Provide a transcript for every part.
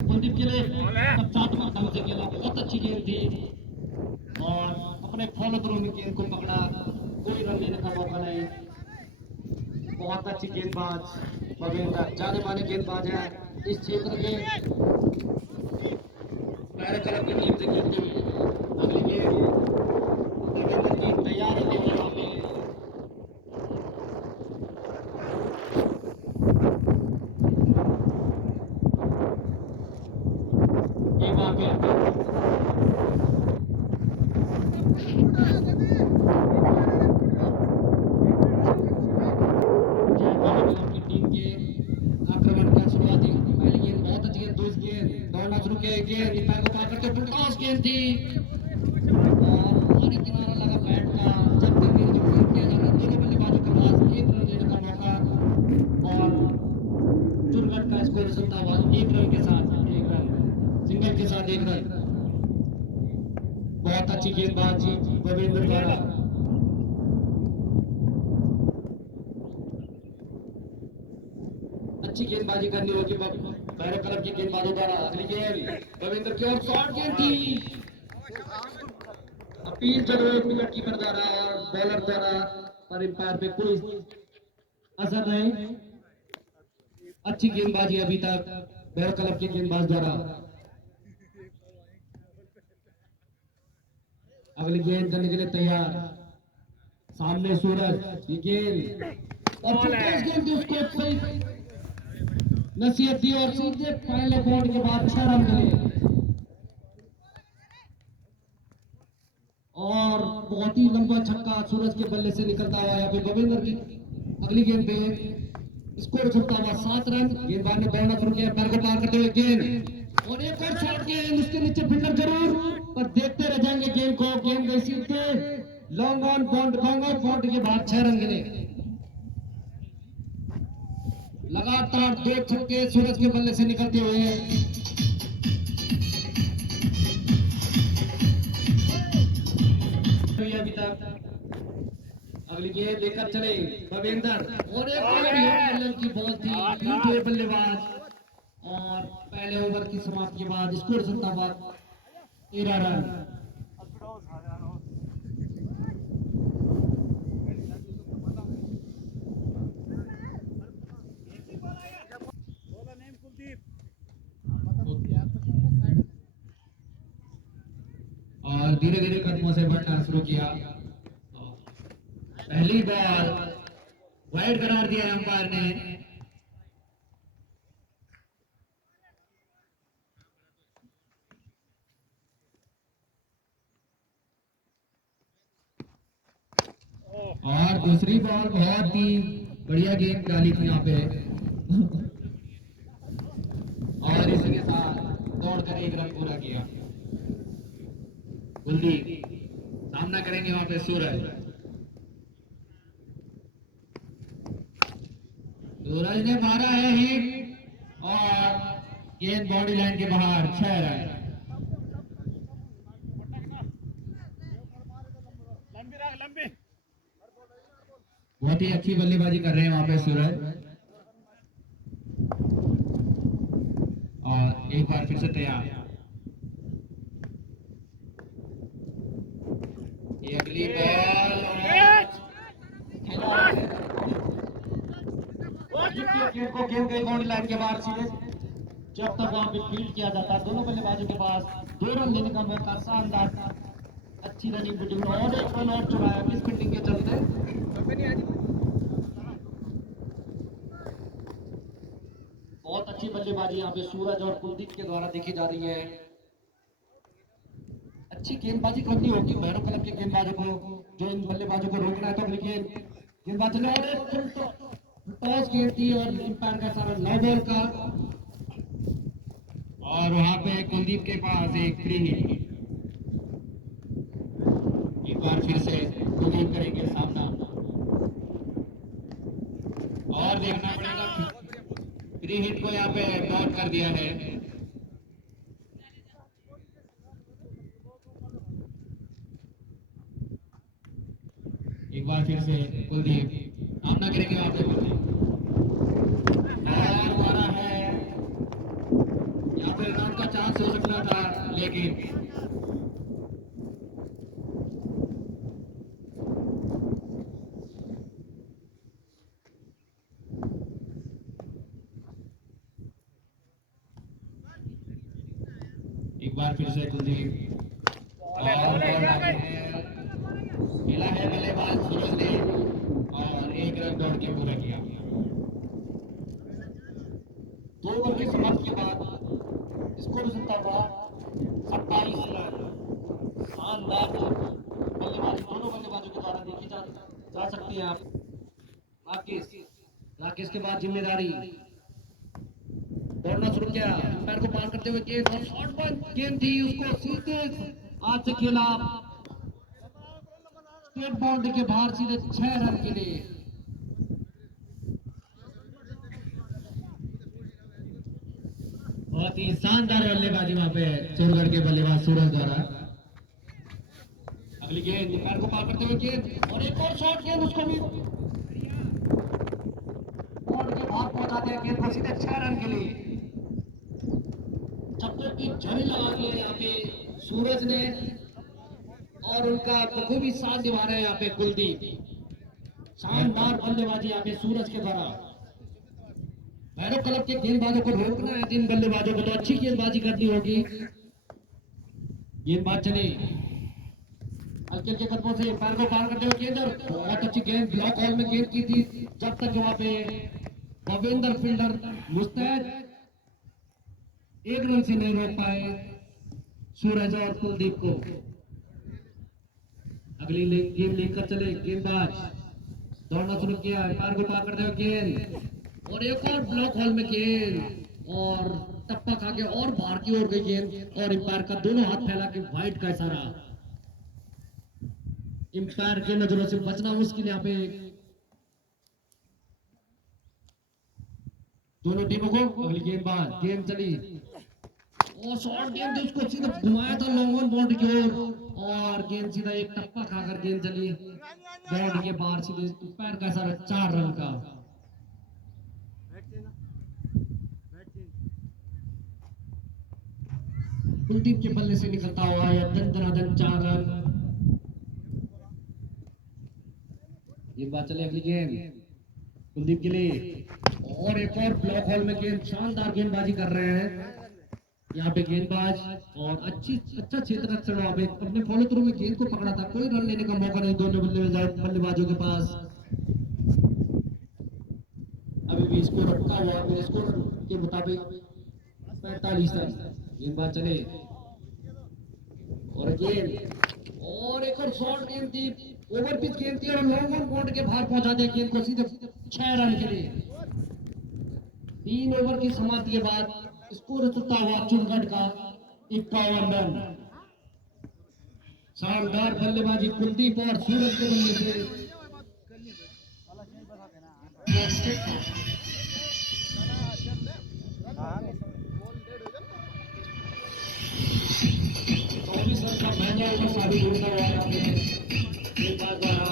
कुलदीप के लिए सातवां ढंग से खेला, बहुत अच्छी गेंद थी और अपने फॉलो थ्रू में गेंद को पकड़ा, कोई रन लेने का मौका नहीं। बहुत अच्छी गेंदबाज बबेंद्र, जाने माने गेंदबाज है इस क्षेत्र के, पैरा क्लब की टीम से खेलते हुए। अगली गेंद बबेंद्र की तैयार होती हुई वहां पे एक वहां पे की टीम के आक्रमण का शुरुआती पहली गेंद बहुत अच्छी गेंद, दूसरी गेंद दौड़ना शुरू किया, गेंद पैर को पार करते टॉस गेंद थी और बाहरी किनारा लगा बैट का। जब भी गेंद को फील्ड किया जाता है दोनों बल्लेबाजों के पास एक रन लेने का मौका और चुनगट का स्कोर चलता हुआ एक रन के साथ, एक रन सिंगल के साथ एक रन। बहुत अच्छी गेंदबाजी बबेंद्र द्वारा, अच्छी गेंदबाजी करनी होगी भैरव क्लब की गेंदबाजों द्वारा। अगली गेंद बबेंद्र की ओर शॉर्ट गेंद थी, अपील जरूर विकेट कीपर द्वारा और बॉलर द्वारा, पर अंपायर पे कोई असर नहीं। अच्छी गेंदबाजी अभी तक भैरव क्लब के गेंदबाज द्वारा। अगली गेंद करने के लिए तैयार, सामने सूरज, ये गेंद और गेंद उसको सही नसीहत दी और सीधे पहले बॉल के बाद 6 रन मिले और बहुत ही लंबा छक्का सूरज के बल्ले से निकलता हुआ यहाँ पे बबेंद्र की अगली गेंद पे स्कोर चलता हुआ 7 रन। गेंदबाज ने दौड़ना शुरू किया, पैर को पार करते हुए गेंद और एक और शॉट गेंद, उसके नीचे फिल्डर जरूर, पर देखते रह जाएंगे गेंद को। गेंद गई सीधे लॉन्ग ऑन बाउंड्री के बाद 6 रन गिने। लगातार 2 छक्के सूरज के बल्ले से निकलते हुए अभी तक। अगली गेंद लेकर चले बबेंद्र और एक की बॉल थी बल्लेबाज और पहले ओवर की समाप्ति के बाद स्कोर चलता हुआ 13 रन। और धीरे धीरे कदमों से बढ़ना शुरू किया। पहली बॉल वाइड करार दिया अंपायर ने। और दूसरी बॉल बहुत ही बढ़िया गेंद डाली थी यहाँ पे और इसी के साथ दौड़कर 1 रन पूरा किया। कुलदीप सामना करेंगे वहां पे सूरज, सूरज ने मारा है हिट और गेंद बॉडी लाइन के बाहर, 6 रन। बहुत ही अच्छी बल्लेबाजी कर रहे हैं वहां पे सूरज और एक बार फिर से तैयार। ये अगली बॉल को गेंद गई बाउंड्री लाइन के बाहर सीधे। जब तक वहां पे फील्ड किया जाता है दोनों बल्लेबाजों के पास 2 रन लेने का मौका। शानदार अच्छी रनिंग फील्डिंग और 1 रन और चुराया मिस फील्डिंग के चलते। बहुत अच्छी बल्लेबाजी यहाँ पे सूरज और कुलदीप के द्वारा देखी जा रही है। अच्छी गेंदबाजी करनी होगी भैरव क्लब के गेंदबाजों को, जो इन बल्लेबाजों को रोकना है। तो गेंदबाज टॉस गेंद थी और अंपायर का सारा 9 बॉल का और वहां पे कुलदीप के पास एक फ्री हिट। एक बार फिर से कुलदीप करेंगे सामना और देखना पड़ेगा, फ्री हिट को यहाँ पे नोट कर दिया है। एक बार फिर से कुलदीप सामना करेंगे वहां पे कुलदीप और मारा है यहाँ पे रन का चांस हो सकता था, लेकिन एक बार फिर से कुलदीप और खेला है बल्लेबाज सूरज ने और एक रन दौड़ के पूरा किया। 2 ओवर की समाप्ति के बाद स्कोर सकता हुआ 27 रन। शानदार बल्लेबाजी दोनों बल्लेबाजों के द्वारा देखी जा सकती है आप। राकेश के बाद जिम्मेदारी दौड़ना शुरू किया, पैर को पार करते हुए गेंद और शॉर्ट बॉल गेंद थी, उसको सीधे हाथ से खेला स्टेट बाउंड्री के बाहर, सीधे 6 रन के लिए। बहुत ही शानदार बल्लेबाजी वहां पे चोरगढ़ के बल्लेबाज सूरज द्वारा। अगली गेंद पैर को पार करते हुए गेंद और एक और शॉट गेंद, उसको भी बॉल के बाहर पहुंचाते हैं, गेंद को सीधे 6 रन के लिए। चक्कर की झड़ी लगा दी है यहाँ पे सूरज ने और उनका बखूबी साथ निभा रहे हैं यहाँ पे कुलदीप। शानदार बल्लेबाजी यहाँ पे सूरज के द्वारा। भैरव क्लब के गेंदबाजों को रोकना है, तीन बल्लेबाजों को तो अच्छी गेंदबाजी करनी होगी। गेंदबाज चले हल्के हल्के कदमों से पैर को पार करते हुए गेंद, और बहुत अच्छी गेंद ब्लॉक हॉल में गेंद की थी, जब तक वहां पे भवेंद्र फील्डर मुस्तैद एक रन से नहीं रोक पाए सूरज और कुलदीप को। अगली गेंद लेकर चले गेंदबाज, दौड़ना शुरू किया, पैर को पार करते हुए गेंद और एक और ब्लॉक हॉल में गेंद और टप्पा खा के और बाहर की ओर गई गेंद और अंपायर का दोनों हाथ फैला के वाइड का इशारा। अंपायर के नजरों से बचना मुश्किल यहाँ पे दोनों टीमों को। अगली गेंदबाज, गेंद चली और शॉर्ट गेंद थी, उसको सीधा घुमाया था लॉन्ग ऑन बाउंड्री की ओर और गेंद सीधा एक टप्पा खाकर गेंद चली बाउंड्री के बाहर, सीधे पैर का इशारा 4 रन का। कुलदीप के बल्ले से निकलता हुआ या दन 4 रन। ये बात चले अगली गेंद कुलदीप के लिए और एक और ब्लॉक हॉल में गेंद, शानदार गेंदबाजी कर रहे हैं यहाँ पे गेंदबाज और अच्छा क्षेत्र रक्षण वहां पे अपने फॉलो थ्रू में गेंद को पकड़ा था, कोई रन लेने का मौका नहीं दोनों बल्लेबाजों के पास। अभी भी स्कोर रखा हुआ है, स्कोर के मुताबिक 45 रन। गेंदबाज चले और गेंद और एक और शॉर्ट गेंद थी, ओवर पिच गेंद थी और लॉन्ग ऑन बाउंड्री के बाहर पहुंचा दिया गेंद को सीधे 6 रन के लिए। 3 ओवर की समाप्ति के बाद स्कोर चुका हुआ चुनगढ़ का 51 रन। शानदार बल्लेबाजी कुलदीप और सूरज के बल्ले से। 24 रन का महंगा ओवर साबित होता हुआ गेंदबाज द्वारा।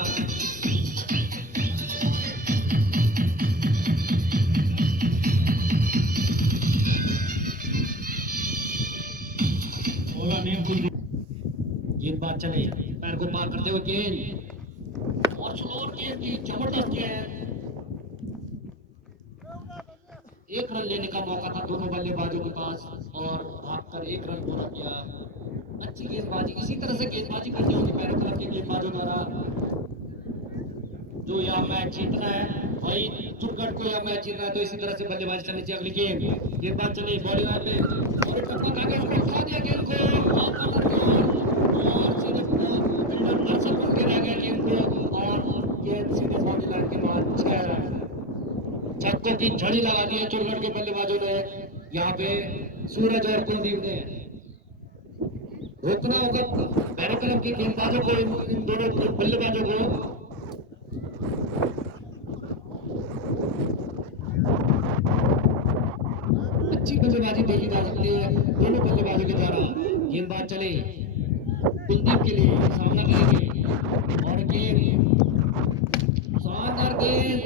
गेंदबाज चले, पैर को पार करते हुए गेंद और स्लोर गेंद की जबरदस्त गेंद, 1 रन लेने का मौका था दोनों बल्लेबाजों के पास और भागकर 1 रन पूरा किया। अच्छी गेंदबाजी, इसी तरह से गेंदबाजी करनी होगी भैरव क्लब के गेंदबाजों द्वारा। जो यह मैच जीतना है भाई, चुनगढ़ को यह मैच जीतना है तो इसी तरह से बल्लेबाजी चलनी चाहिए। अगली गेंदबाज चले बॉलिंग पे और टप्पा खा के उसको उठा दिया गेंद को और सीधे फील्डर दर्शक बन के रह गया गेंद को और गेंद सीधे बाउंड्री लाइन के बाद 6 रन। छक्कों की झड़ी लगा दी है चुनगढ़ के बल्लेबाजों ने यहाँ पे सूरज और कुलदीप ने। रोकना होगा भैरव क्लब के गेंदबाजों को, इन दोनों बल्लेबाजों को। अच्छी बल्लेबाजी देखी जा सकती है दोनों बल्लेबाजों के द्वारा। गेंदबाज चले कुलदीप के लिए, सामना करेंगे और गेंद शानदार गेंद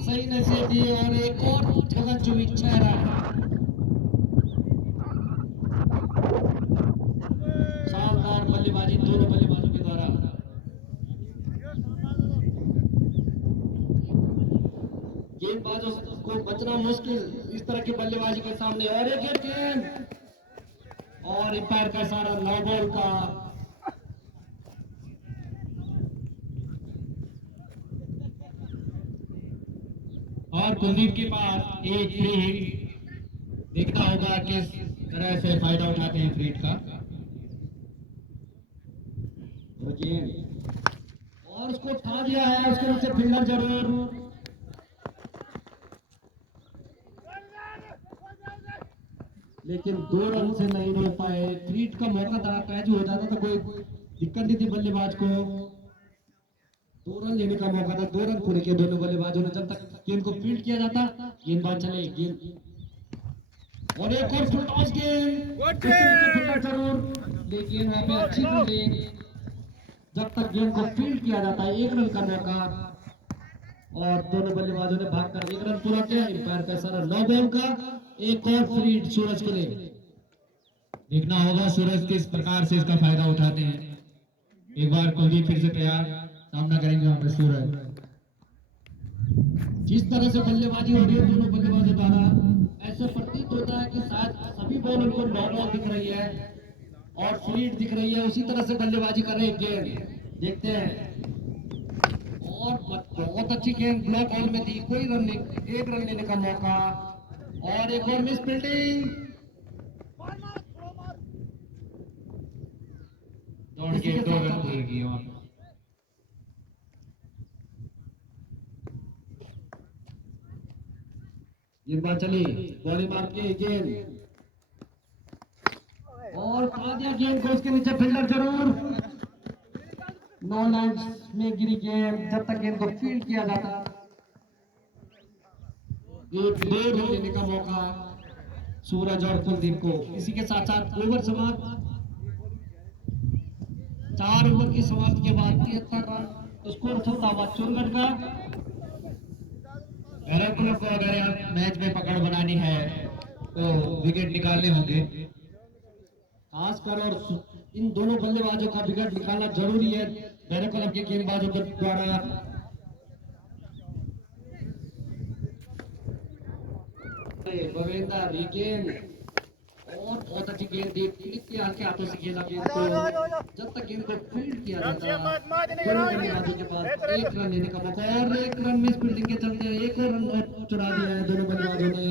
सही नसीब दी और एक और जगह चुमी 6 रन। बचना मुश्किल इस तरह की बल्लेबाजी के सामने। और एक गेंद और अंपायर का इशारा नो बॉल का। और कुलदीप के पास एक फ्री हिट। देखना होगा किस तरह से फायदा उठाते हैं फ्री हिट का। और उसको उठा दिया है, उसके नीचे फील्डर जरूर, लेकिन 2 रन से नहीं रोक पाए। फ्री हिट का मौका था, कैच हो जाता तो कोई दिक्कत नहीं थी बल्लेबाज को। 2 रन लेने का मौका था, 2 रन पूरे किए दोनों बल्लेबाजों ने। जब तक गेंद को फील्ड किया जाता, गेंदबाज चले गेंद। और एक और फुल टॉस गेंद जरूर, लेकिन वहां पे अच्छी फील्डिंग। जब तक गेंद को फील्ड किया जाता है 1 रन का मौका। और दोनों बल्लेबाजों ने भागकर 1 रन पूरा किया। अंपायर का इशारा नो बॉल का। एक और फ्री हिट सूरज के लिए। देखना होगा सूरज किस प्रकार से इसका फायदा उठाते हैं। एक बार कुलदीप फिर से तैयार, सामना करेंगे वहां पे सूरज। जिस तरह से बल्लेबाजी हो रही है दोनों बल्लेबाजों द्वारा, ऐसा प्रतीत होता है कि शायद सभी बॉल उनको नो बॉल दिख रही है और फ्री हिट दिख रही है। उसी तरह से बल्लेबाजी कर रहे हैं। गेंद देखते हैं और बहुत अच्छी गेंद ब्लॉक होल में थी, कोई रन नहीं, 1 रन लेने का मौका। और एक और मिस फील्डिंग, दौड़ के 2 रन पूरे किए वहां। गेंदबाज चली, बॉलिंग मार के गेंद और खा दिया गेंद को, उसके नीचे फील्डर जरूर। 9 लाइन्स में गिरी गेंद। जब तक गेंद को फील्ड किया जाता, एक 2 रन लेने का मौका सूरज और कुलदीप को। इसी के साथ साथ ओवर समाप्त, 4 ओवर की समाप्ति के बाद 73 रन स्कोर चलता हुआ चुनगढ़ का। भैरवपुर को अगर यहाँ मैच में पकड़ बनानी है तो विकेट निकालने होंगे, खासकर। और इन दोनों बल्लेबाजों का विकेट निकालना जरूरी है भैरव क्लब के गेंदबाजों के द्वारा। भवेंद्र ये गेंद और बहुत अच्छी गेंद थी, पीड़ित के हाथों से खेला गेंद को। जब तक गेंद को फील्ड किया जाता, दोनों बल्लेबाजों के पास 1 रन लेने का मौका। और 1 रन मिस फील्डिंग के चलते 1 और रन चुरा दिया है दोनों बल्लेबाजों ने।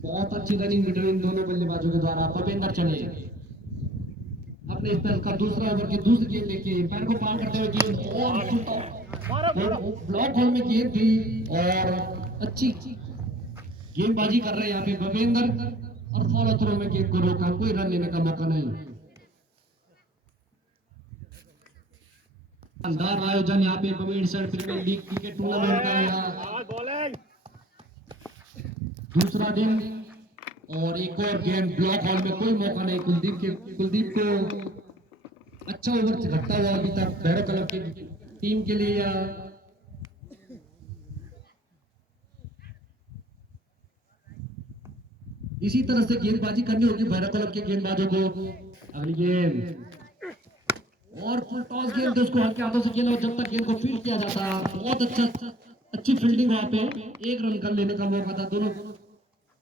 बहुत अच्छी रनिंग बिटवीन दोनों बल्लेबाजों के द्वारा। भवेंद्र चले अपने स्पेल का दूसरा ओवर की दूसरी गेंद लेके पैर को पार करते हुए गेंद और ब्लॉक होल में गेंद थी। और अच्छी गेंदबाजी कर रहे हैं यहाँ पे भवेंद्र, और फॉलो थ्रो में गेंद को रोका, कोई रन लेने का मौका नहीं। शानदार आयोजन यहाँ पे बमेड़सर प्रीमियर लीग क्रिकेट टूर्नामेंट का है दूसरा दिन। और एक और गेंद ब्लॉक हॉल में, कोई मौका नहीं कुलदीप को अच्छा ओवर रखता हुआ अभी तक भैरव क्लब की टीम के लिए। इसी तरह से गेंदबाजी करनी होगी भैरव क्लब के गेंदबाजों को। अगली गेंद और फुल टॉस गेंद थी, उसको हल्के हाथों से खेला। जब तक गेंद को फील्ड किया जाता, बहुत अच्छी फील्डिंग वहां पे। 1 रन कर लेने का मौका था। दोनों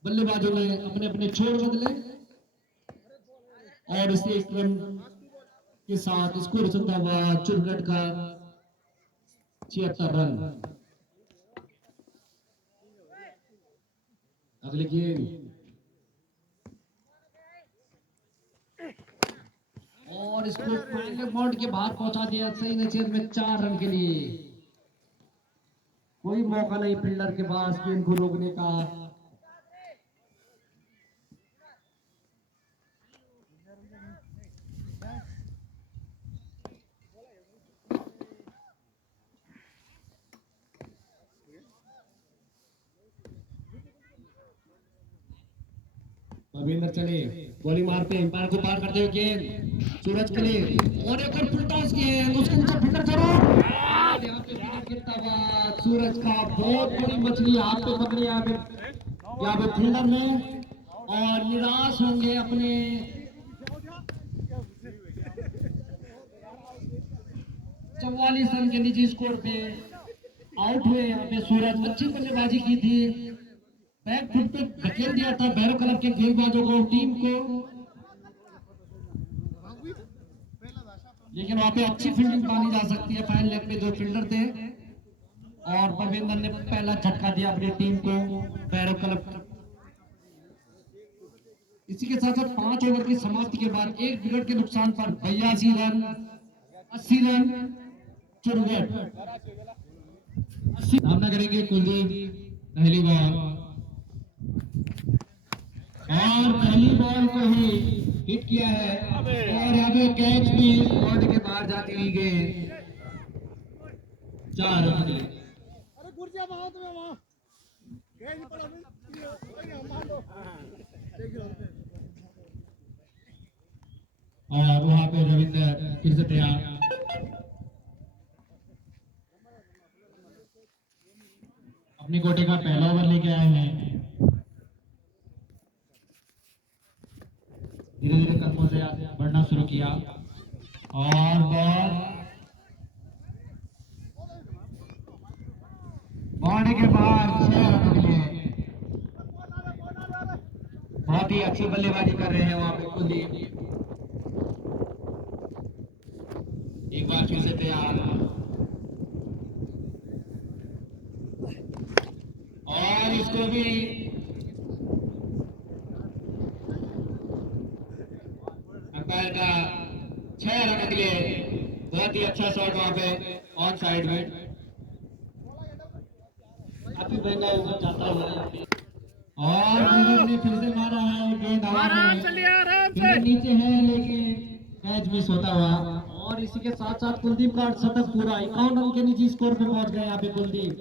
बल्लेबाजों ने अपने अपने छोर बदले और इसे 1 रन के साथ स्कोर चलता हुआ चुनगढ़ का 76 रन। अगली गेंद और इसको फाइनल बाउंड के बाहर पहुंचा दिया सही नतीजे में 4 रन के लिए। कोई मौका नहीं फील्डर के पास गेंद को रोकने का। भवेंद्र चले, बॉलिंग मारते हैं, अंपायर को पार करते हुए गेंद सूरज के लिए। और एक और फुल टॉस गेंद, उसके नीचे फील्डर जरूर। यहाँ पे विकेट गिरता हुआ सूरज का। बहुत बड़ी मछली हाथ पे पकड़ी यहाँ पे फील्डर ने, और निराश होंगे अपने 44 रन के निजी स्कोर पे आउट हुए यहाँ पे सूरज। अच्छी बल्लेबाजी की थी, बैक फुट पे धकेल दिया था भैरव क्लब के गेंदबाजों को, टीम को, लेकिन वहां पे अच्छी फील्डिंग मानी जा सकती है। फाइन लेग पे 2 फील्डर थे और परविंदर ने पहला झटका दिया अपनी टीम को, भैरव क्लब। इसी के साथ साथ 5 ओवर की समाप्ति के बाद 1 विकेट के नुकसान पर 82 रन, 80 रन चुरगट। सामना करेंगे कुलदीप। पहली बॉल और पहली बॉल को ही हिट किया है और यहाँ पे कैच भी बॉडी के बाहर जाती हुई गेंद। 4 रन के और वहां पे रविंदर फिर से तैयार। अपनी कोटे का पहला ओवर लेके आए हैं। धीरे धीरे कदमों से बढ़ना शुरू किया और बॉडी के बाहर 6 रन के लिए। बहुत ही अच्छी बल्लेबाजी कर रहे हैं वहां पे कुलदीप। एक बार फिर से तैयार और इसको भी अंपायर का 6 रन के लिए। बहुत ही अच्छा शॉट वहां पे ऑन साइड में, काफी महंगा ओवर जाता हुआ और ने फिर से मारा है गेंद नीचे है लेकिन कैच मिस होता हुआ। और इसी के साथ साथ कुलदीप का शतक पूरा। 51 रन के निजी स्कोर पे पहुंच गए यहाँ पे कुलदीप।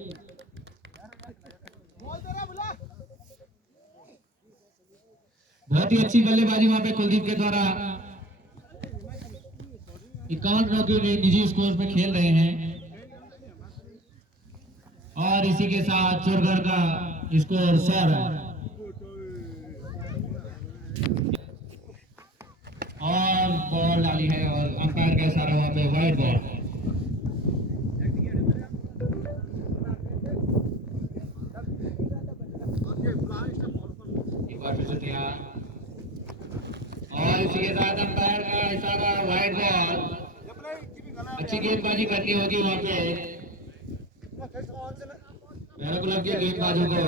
बहुत ही अच्छी बल्लेबाजी वहां पे कुलदीप के द्वारा। 51 रन के निजी स्कोर पे खेल रहे हैं और इसी के साथ चोरगढ़ का स्कोर 100 रन और बॉल डाली है और अंपायर का इशारा वहां पे वाइड बॉल। एक बार फिर से तैयार और इसी के साथ अंपायर का इशारा वाइड बॉल। अच्छी गेंदबाजी करनी होगी वहां पे भैरव क्लब के गेंदबाजों को।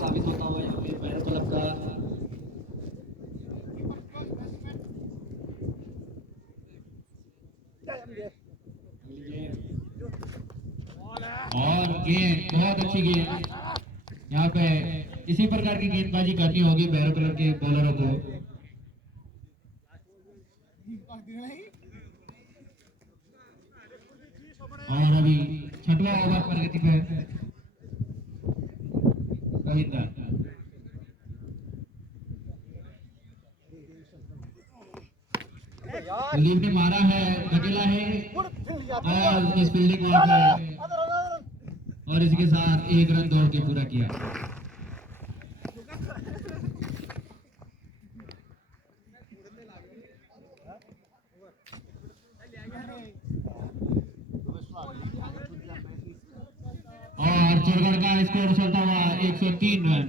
साबित होता हुआ यहाँ पे भैरव क्लब का। और गेंद बहुत अच्छी गेंद। यहाँ पे इसी प्रकार की गेंदबाजी करनी होगी भैरव क्लब के बॉलरों को। और अभी 6वां ओवर प्रगति पे रविंदर। कुलदीप ने मारा है, धकेला है और इस फील्डिंग वहां पे और इसके साथ 1 रन दौड़ के पूरा किया। और चोरगढ़ का स्कोर चलता हुआ 103 रन।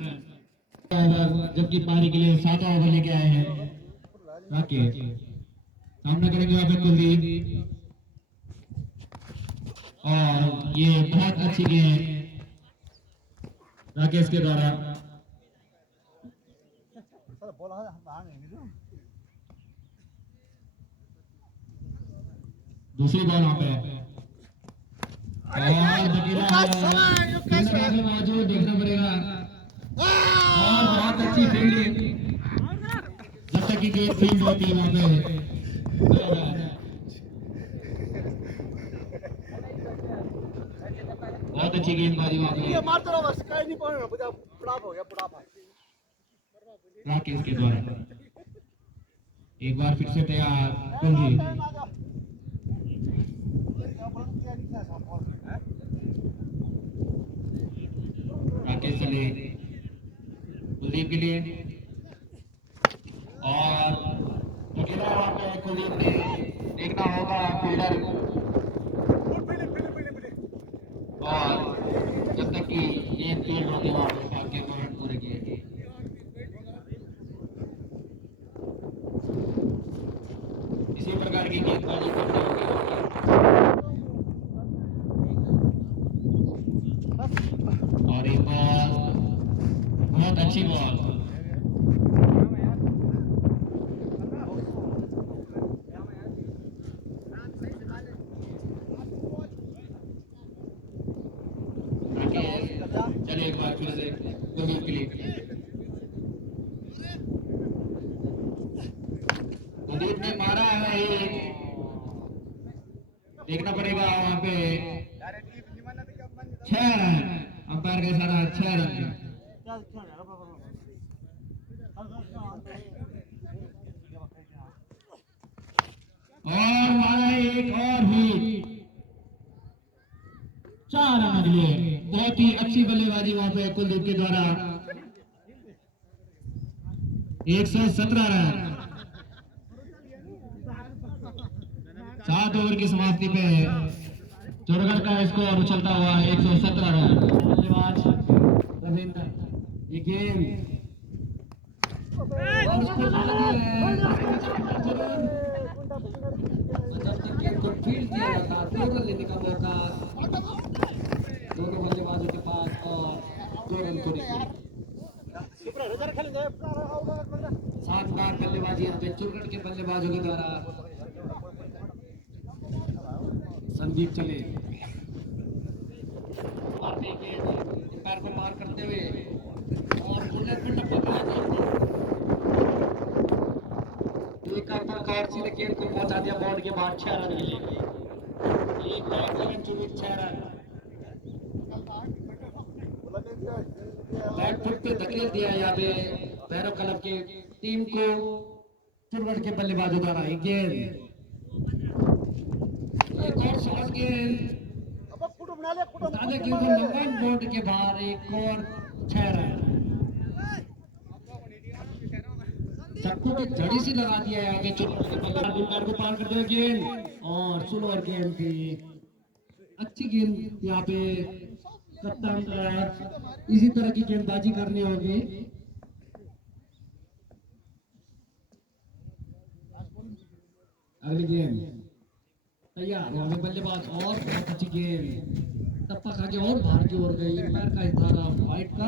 जबकि पारी के लिए 7वां ओवर लेके आए हैं राकेश। सामना करेंगे वहां पे कुलदीप और ये बहुत अच्छी गेंद राकेश के द्वारा। दूसरी बॉल वहां पे और मौजूद देखना पड़ेगा और बहुत अच्छी फील्डिंग। जब तक की गेंद फील्ड होती है वहां पे बहुत अच्छी गेंदबाजी वहां पे राकेश के द्वारा। एक बार फिर से तैयार कुलदीप के चले कुलदीप के लिए और वहाँ पे कुलदीप ने देखना होगा फील्डर और जब तक कि एक फील्ड होगी वहाँ पे आगे रन पूरे किए इसी प्रकार की गेंदबाजी करनी होगी और एक बॉल बहुत अच्छी बॉल चलिए एक बार फिर से कुलदीप के लिए कुलदीप ने मारा है देखना पड़ेगा वहां पे 6 रन अंपायर का इशारा 6 रन और मारा एक और हिट 4 रन अगले बहुत ही अच्छी बल्लेबाजी वहां पे कुलदीप के द्वारा 117 रन 7 ओवर की समाप्ति पे चोरगढ़ का स्कोर उछलता हुआ 117 रन बल्लेबाज रविंद्र ये गेम और उसको डाल दिया है जब तक गेम को फील्ड किया था 2 रन लेने का मौका दोनों बल्लेबाजों के पास और 2 रन को निकले शानदार बल्लेबाजी यहाँ पे चुरगढ़ के बल्लेबाजों के द्वारा संदीप चले पैर को मार करते हुए और बुलेट में टप्पा एक कार सीधे गेंद को पहुंचा दिया बॉल के बाद 6 रन मिले एक बैट 6 रन बैट फुट पे धकेल दिया यहाँ पे भैरव क्लब की टीम को चुरगढ़ के बल्लेबाजों द्वारा एक गेंद एक और शॉट गेंद दादा की वन बोर्ड के बाहर एक और 6 रन चक्कू की जड़ी सी लगा दिया है आगे चुरगढ़ के बल्लेबाज को पार करते हुए गेंद और सुनोर गेंद थी अच्छी गेंद यहाँ पे कप्तान इसी तरह की गेंदबाजी करनी होगी अगली गेंद तैयार वहां पे बल्लेबाज और बहुत अच्छी गेंद टप्पा खा के और बाहर की ओर गई पैर का इशारा वाइट का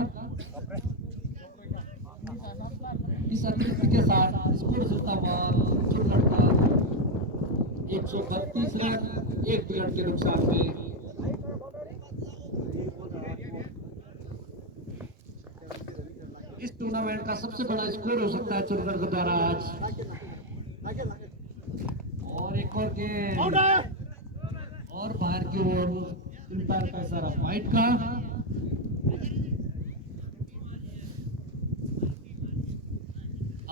इस अतिरिक्त के साथ स्कोर जुड़ता हुआ चुरगढ़ का 132 रन 1 विकेट के नुकसान में इस टूर्नामेंट का सबसे बड़ा स्कोर हो सकता है चुरगढ़ के द्वारा आज और एक और गेंद और बाहर की ओर अंपायर का इशारा वाइट का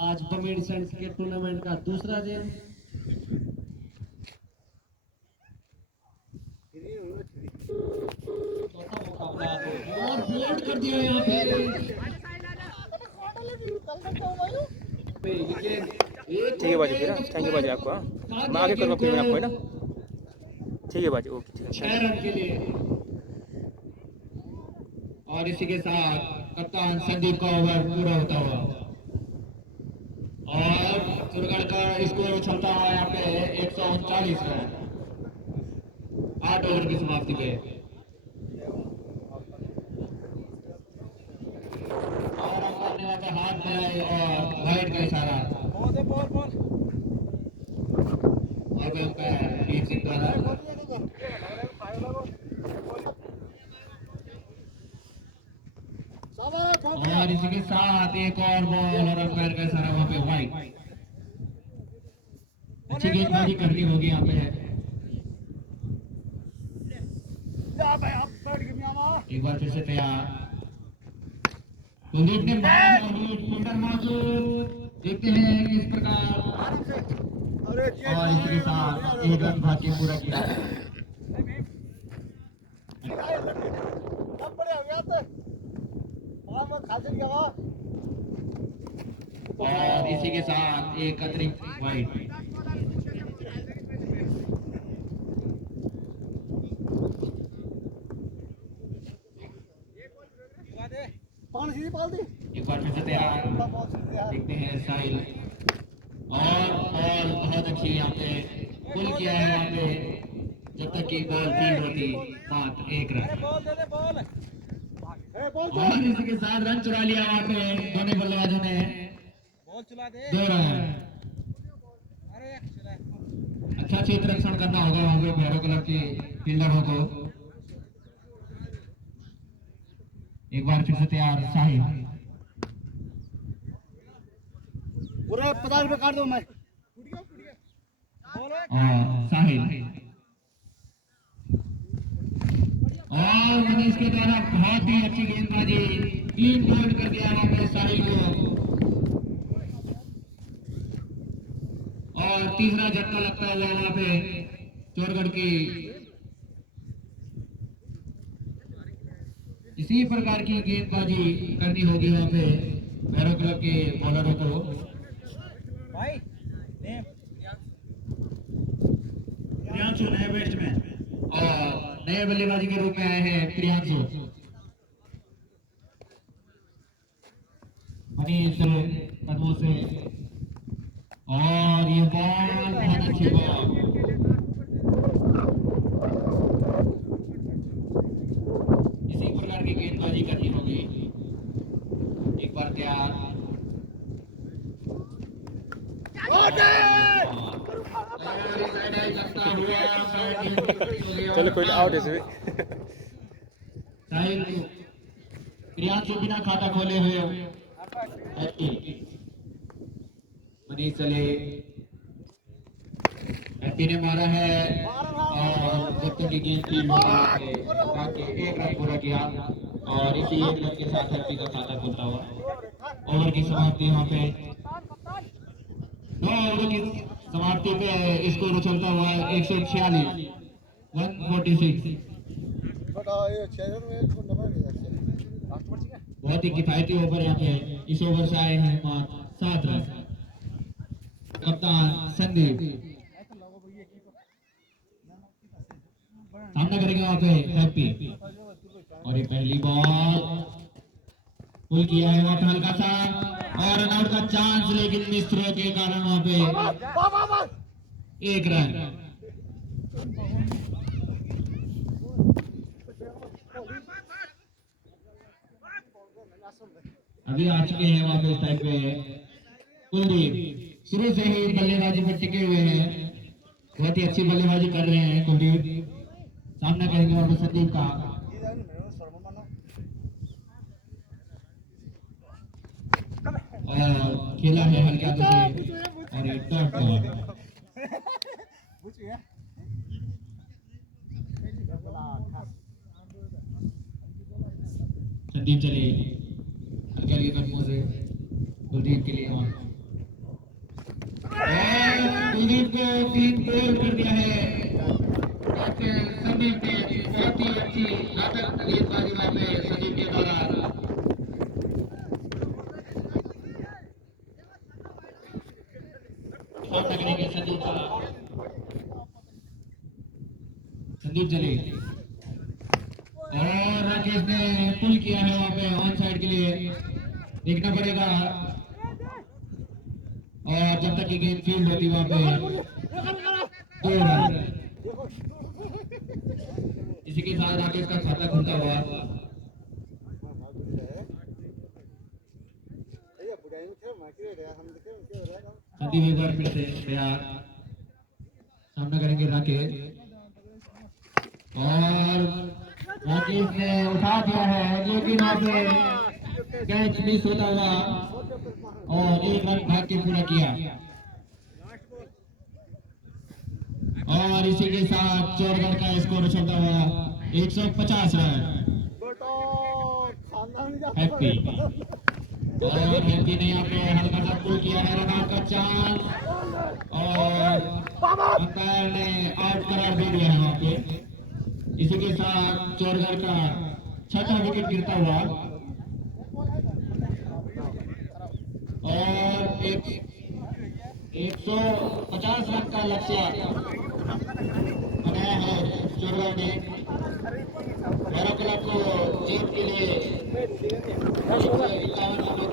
आज बमेड़ सेंट्स के टूर्नामेंट का दूसरा दिन चौथा मुकाबला और बोल्ड कर दिया यहाँ पे ठीक है बाजी फिर थैंक यू बाजी आपको मैं आगे करूँगा फिर आपको है ना ठीक है बाजी ओके ठीक है 6 रन के लिए और इसी के साथ कप्तान संदीप का ओवर पूरा होता हुआ और चुरगढ़ का स्कोर उछलता हुआ यहाँ पे 139 रन 8 ओवर की समाप्ति पे और अंपायर ने हाथ मिलाए और वाइड का इशारा और अंपायर दीप सिंह द्वारा और इसी के साथ एक और बॉल और अंपायर का इशारा वहां पे वाइड अच्छी गेंदबाजी करनी होगी यहाँ पे एक बार फिर से तैयार कुलदीप ने फील्डर मौजूद देखते हैं किस प्रकार और इसके साथ एक रन भाग के पूरा किया और इसी के साथ एक अतिरिक्त वाइड। एक बार फिर से तैयार, देखते हैं साहिल, और बॉल बहुत अच्छी यहाँ पे पुल किया है वहाँ पे, जब तक की बॉल फील्ड होती मात्र 1 रन। और इसी के साथ रन चुरा लिया वहाँ पे दोनों बल्लेबाजों ने, 2 रन। अच्छा क्षेत्र रक्षण करना होगा वहाँ पे भैरव क्लब के फील्डरों को। एक बार फिर से तैयार साहिल, पूरा 50 रुपए काट दो मैं। और साहिल, और मनीष के द्वारा बहुत ही अच्छी गेंदबाजी, 3 बोल्ड कर दिया वहां पे साहिल को, और तीसरा झटका लगता हुआ वहां पे चोरगढ़ की। इसी प्रकार की गेंदबाजी करनी होगी वहां पे भैरव क्लब के बॉलरों को। प्रियांशु नए बैट्समैन और नए बल्लेबाजी के रूप में आए हैं प्रियांशु। मनीष कदमों से, और ये बॉल बहुत अच्छी बॉल, इसी प्रकार की गेंदबाजी करनी होगी। एक बार तैयार, चलो कोई आउट है इसमें। साहिल प्रियांशु बिना खाता खोले हुए मनीष चले, हैप्पी ने मारा है, और जब तक की गेंद की के 1 रन पूरा किया, और इसी 1 रन के साथ हैप्पी का खाता खुलता हुआ। ओवर की समाप्ति वहाँ पे 9 ओवर की समाप्ति पे स्कोर उछलता हुआ 146 146। बहुत ही किफायती ओवर यहाँ पे, इस ओवर से आए हैं मात्र 7 रन। कप्तान संदीप सामना करेंगे वहां पे हैप्पी, और ये पहली बॉल पुल किया है वहां पे हल्का सा, और रनआउट का चांस, लेकिन मिस थ्रो के कारण वहां पे 1 रन। अभी आ चुके हैं वहां पे इस टाइम पे कुलदीप, शुरू से ही बल्लेबाजी में टिके हुए हैं, बहुत ही अच्छी बल्लेबाजी कर रहे हैं कुलदीप। सामना करेंगे वहां पे संदीप का, और खेला है हल्के हाथों से, और ये टॉप बॉल। संदीप चले हल्के हल्के कदमों से कुलदीप के लिए, और कुलदीप को 3 गोल कर दिया है संदीप ने। बहुत ही अच्छी नाटक गेंदबाजी वहां पे संदीप के द्वारा। सामना करेंगे संदीप का, संदीप चले, और राकेश ने पुल किया है वहां पे ऑन साइड के लिए, देखना पड़ेगा, और जब तक की गेंद फील्ड होती वहां पे 2 रन। इसी के साथ राकेश का खाता खुलता हुआ, संदीप एक बार फिर से तैयार, सामना करेंगे राकेश, और राकेश ने उठा दिया है, लेकिन वहां पे कैच मिस होता हुआ, और 1 रन भाग के पूरा किया, और इसी के साथ चोरगढ़ का स्कोर उछलता हुआ 150 रन। हैप्पी, और हैप्पी ने यहाँ पे हल्का सा पुल किया है, रनआउट का चांस, और अंपायर ने आउट करार दे दिया है वहाँ पे। इसी के साथ चोरगढ़ का 6वां विकेट गिरता हुआ, और 150 रन का लक्ष्य बनाया है चोरवा ने। भैरव क्लब को जीत के लिए 51 रन